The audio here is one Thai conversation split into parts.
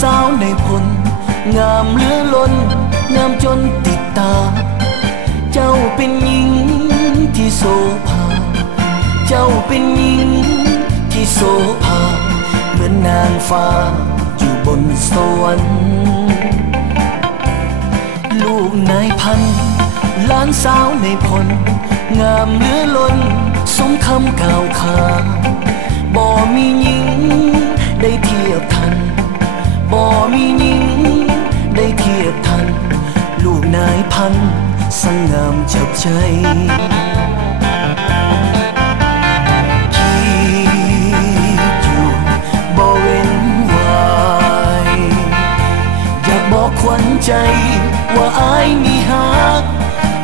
สาวในพลงามเหลือล้นงามจนติดตาเจ้าเป็นหญิงที่โสภาเจ้าเป็นหญิงที่โสภาเหมือนนางฟ้าอยู่บนสวรรค์ลูกนายพันหลานสาวในพลงามเหลือล้นสมคำกล่าวขานบ่มีหญิงได้เทียบทันบ่มีหญิงได้เทียบทันลูกนายพันสังงามจับใจคิดอยู่บ่เว้นวายอยากบอกขวัญใจว่าอายนี่ฮัก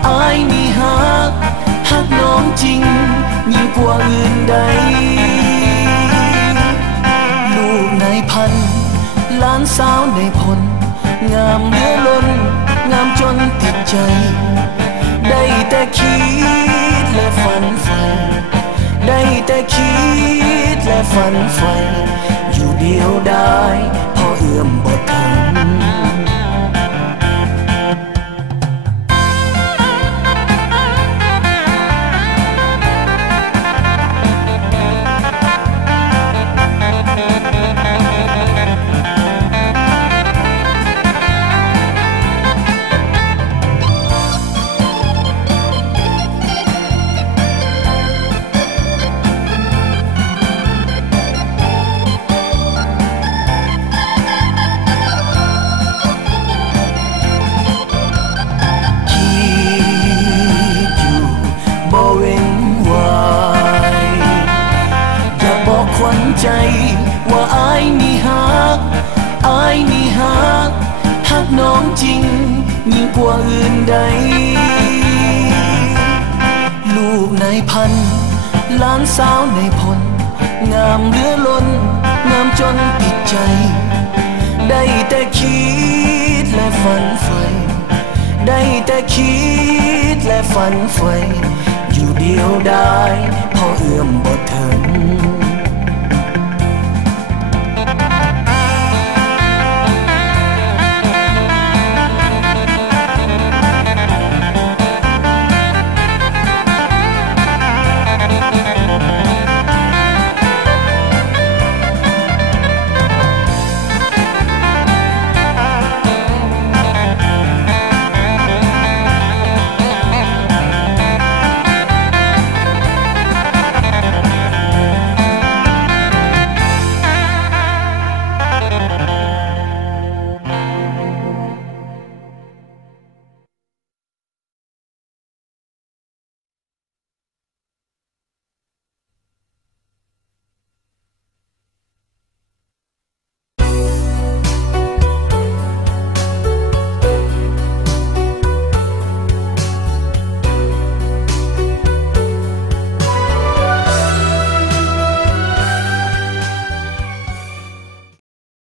อายนี่ฮักฮักน้องจริงยิ่งกว่าอื่นใดลูกนายพันหลานสาวในพลงามเหลือล้นงามจนติดใจได้แต่คิดและฝันใฝ่ได้แต่คิดและฝันใฝ่อยู่เดียวได้พอเอื้อมบ่ถึงใจว่าอายนี่ฮักอายนี่ฮักฮักน้องจริงยิ่งกว่าอื่นใดลูกนายพันหลานสาวในพลงามเหลือล้นงามจนติดใจได้แต่คิดและฝันใฝ่ได้แต่คิดและฝันใฝ่อยู่เดียวได้พอเอื้อมบ่ถึง